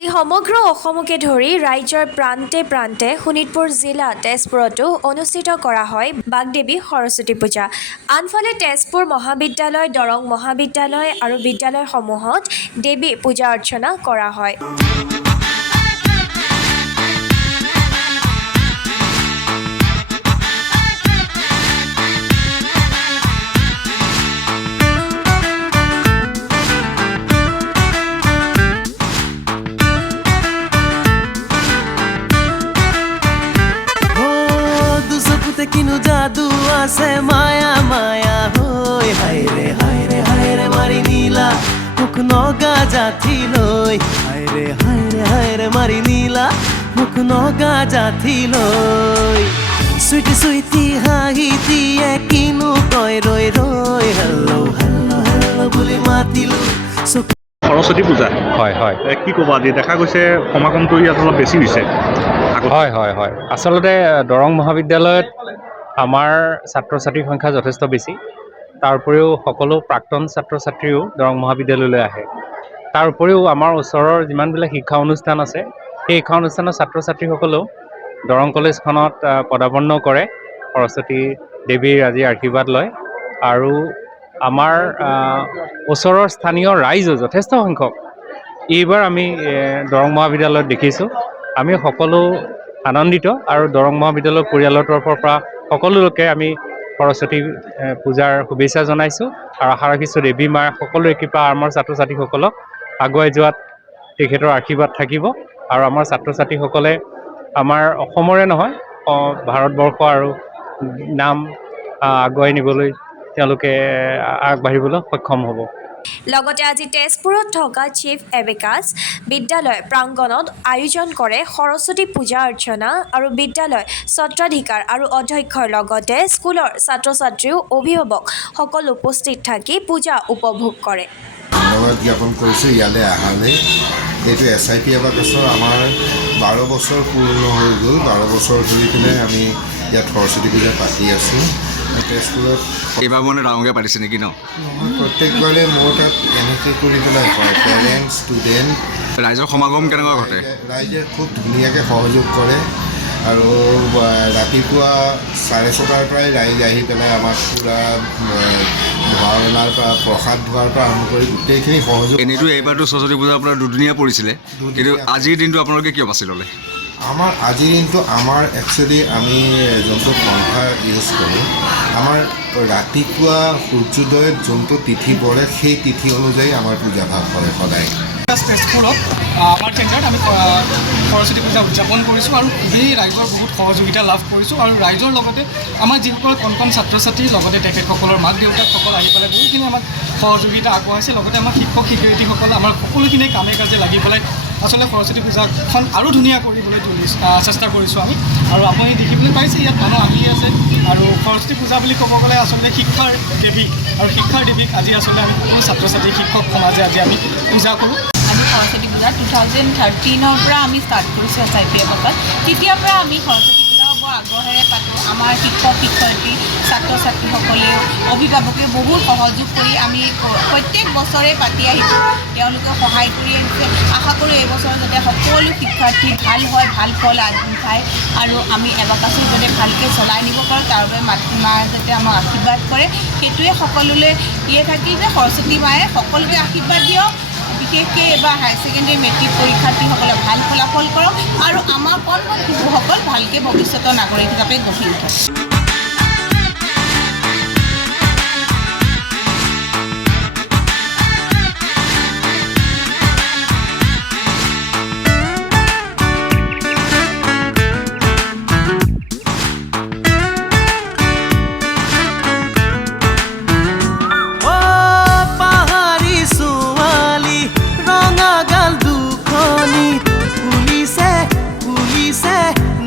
সমগ্ৰ অসমকে ধৰি ৰাজ্যৰ প্ৰান্তে প্ৰান্তে শোণিতপুৰ জিলা তেজপুৰতো অনুষ্ঠিত কৰা হয় বাগদেৱী সৰস্বতী পূজা। আনফালে তেজপুৰ মহাবিদ্যালয়, দৰং মহাবিদ্যালয় আৰু বিদ্যালয়সমূহত দেৱী পূজা অৰ্চনা কৰা হয়। কিনো যাদু আছে মায়া মায়া হৈ হায়ৰে হায়ৰে হায়ৰে মাৰি নীলা মুখ নগা জাঠি লৈ হায়ৰে হায়ৰে হায়ৰে মাৰি নীলা মুখ নগা জাঠি লৈ চুইটি চুইটি হাঁহি দিয়ে কিনো কয় ৰৈ ৰৈ হেল্ল' হেল্ল' হেল্ল' বুলি মাতিলো। সৰস্বতী পূজা হয় হয় কি ক'বা, আজি দেখা গৈছে সমাগমটো ইয়াত অলপ বেছি হৈছে। হয় হয় হয় আচলতে দৰং মহাবিদ্যালয়ত আমাৰ ছাত্ৰ ছাত্ৰীৰ সংখ্যা যথেষ্ট বেছি। তাৰ উপৰিও সকলো প্ৰাক্তন ছাত্ৰ ছাত্ৰীও দৰং মহাবিদ্যালয়লৈ আহে। তাৰ উপৰিও আমাৰ ওচৰৰ যিমানবিলাক শিক্ষা অনুষ্ঠান আছে সেই শিক্ষা অনুষ্ঠানৰ ছাত্ৰ ছাত্ৰীসকলেও দৰং কলেজখনত পদাৱন্ন কৰে, সৰস্বতী দেৱীৰ আজি আশীৰ্বাদ লয়। আৰু আমাৰ ওচৰৰ স্থানীয় ৰাইজো যথেষ্ট সংখ্যক এইবাৰ আমি দৰং মহাবিদ্যালয়ত দেখিছোঁ। আমি সকলো আনন্দিত আৰু দৰং মহাবিদ্যালয়ৰ পৰিয়ালৰ তৰফৰ পৰা সকলো লোকে আমি সৰস্বতী পূজাৰ শুভেচ্ছা জনাইছোঁ আৰু আশা ৰাখিছোঁ দেৱী মাৰ সকলোৰে কৃপা আমাৰ ছাত্ৰ ছাত্ৰীসকলক আগুৱাই যোৱাত তেখেতৰ আশীৰ্বাদ থাকিব। আৰু আমাৰ ছাত্ৰ ছাত্ৰীসকলে আমাৰ অসমৰে নহয় ভাৰতবৰ্ষ আৰু নাম আগুৱাই নিবলৈ তেওঁলোকে আগবাঢ়িবলৈ সক্ষম হ'ব। লগতে আজি তেজপুৰত থকা চিফ এবেকাছ বিদ্যালয় প্ৰাংগণত আয়োজন কৰে সৰস্বতী পূজা অৰ্চনা আৰু বিদ্যালয় স্বত্বাধিকাৰ আৰু অধ্যক্ষৰ লগতে স্কুলৰ ছাত্ৰ ছাত্ৰী অভিভাৱক সকলো উপস্থিত থাকি পূজা উপভোগ কৰে। ধন্যবাদ জ্ঞাপন কৰিছোঁ ইয়ালৈ অহালৈ। এইটো SIP এবাকাছৰ আমাৰ 12 বছৰ পূৰ্ণ হৈ গ'ল। 12 বছৰ ধৰি পেলাই আমি ইয়াত সৰস্বতী পূজা পাতি আছোঁ। তেজপুৰত এইবাৰ মানে ডাঙৰকৈ পাতিছে নেকি ন? প্ৰত্যেকবাৰে মোৰ তাত এনেকৈ কৰি পেলাই হয়, পেৰেণ্টছ ষ্টুডেণ্ট ৰাইজৰ সমাগম কেনেকুৱা ঘটে? ৰাইজে খুব ধুনীয়াকৈ সহযোগ কৰে আৰু ৰাতিপুৱা 6:30 পৰাই ৰাইজ আহি পেলাই আমাক পূৰা ধোৱা মেলাৰ পৰা প্ৰসাদ ধোৱাৰ পৰা আৰম্ভ কৰি গোটেইখিনি সহযোগ। এনেইতো এইবাৰতো সৰস্বতী পূজা আপোনাৰ দুদিনীয়া পৰিছিলে, কিন্তু আজিৰ দিনটো আপোনালোকে কিয় বাছি ল'লে? আমাৰ আজিৰ দিনটো আমাৰ একচুৱেলি আমি যোনটো পন্থা ইউজ কৰোঁ, আমাৰ ৰাতিপুৱা সূৰ্যোদয়ত যোনটো তিথি পৰে সেই তিথি অনুযায়ী আমাৰ পূজাভাগ হয় সদায়। তেজপুৰত আমাৰ কেন্দ্ৰত আমি সৰস্বতী পূজা উদযাপন কৰিছোঁ আৰু এই ৰাইজৰ বহুত সহযোগিতা লাভ কৰিছোঁ। আৰু ৰাইজৰ লগতে আমাৰ যিসকল কণ কণ ছাত্ৰ ছাত্ৰী লগতে তেখেতসকলৰ মাক দেউতাকসকল আহি পেলাই বহুতখিনি আমাক সহযোগিতা আগবঢ়াইছে। লগতে আমাৰ শিক্ষক শিক্ষয়িত্ৰীসকল আমাৰ সকলোখিনি কামে কাজে লাগি পেলাই আচলতে সৰস্বতী পূজাখন আৰু ধুনীয়া কৰিবলৈ চেষ্টা কৰিছোঁ আমি। আৰু আপুনি দেখিবলৈ পাইছে ইয়াত মানুহ আহি আছে। আৰু সৰস্বতী পূজা বুলি ক'ব গ'লে আচলতে শিক্ষাৰ দেৱী, আৰু শিক্ষাৰ দেৱীক আজি আচলতে আমি সকলো ছাত্ৰ ছাত্ৰী শিক্ষক সমাজে আজি আমি পূজা কৰোঁ। আজি সৰস্বতী পূজা 2013ৰ পৰা আমি ষ্টাৰ্ট কৰিছোঁ SIP এবাকাছ। তেতিয়াৰ পৰা আমি সৰস্বতী পূজাও বৰ আগ্ৰহেৰে পাতোঁ। আমাৰ শিক্ষক শিক্ষয়িত্ৰী ছাত্ৰ ছাত্ৰীসকলেও অভিভাৱকে বহুত সহযোগ কৰি আমি প্ৰত্যেক বছৰে পাতি আহিছোঁ। তেওঁলোকে সহায় কৰি আহিছে। আশা কৰোঁ এই বছৰ যাতে সকলো শিক্ষাৰ্থী ভাল হয়, ভাল ফল আগবঢ়ায় আৰু আমি এবাকাছো যাতে ভালকৈ চলাই নিব পাৰোঁ তাৰ বাবে মাতৃ মায়ে যাতে আমাক আশীৰ্বাদ কৰে, সেইটোৱে সকলোলৈ থাকি যে সৰস্বতী মায়ে সকলোকে আশীৰ্বাদ দিয়ক। বিশেষকৈ এইবাৰ হায়াৰ ছেকেণ্ডেৰী মেট্ৰিক পৰীক্ষাৰ্থীসকলে ভাল ফলাফল কৰক আৰু আমাৰ কণ কণ শিশুসকল ভালকৈ ভৱিষ্যতৰ নাগৰিক হিচাপে গঢ়ি উঠক।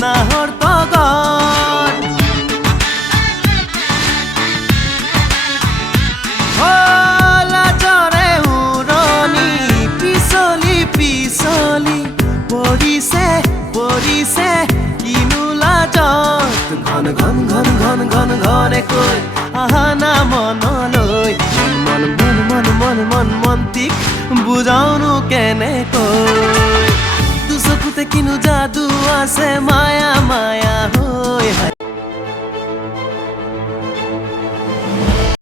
নাহৰ তগৰ লাজৰে উৰণি পিছলি পিছলি পৰিছে পৰিছে কিনো লাজত ঘন ঘন ঘন ঘন ঘন ঘনেকৈ আহা না মনলৈ মন মন মন মন মন মন্তিক বুজাওনো কেনেকৈ। কিনো যাদু আছে মায়া মায়া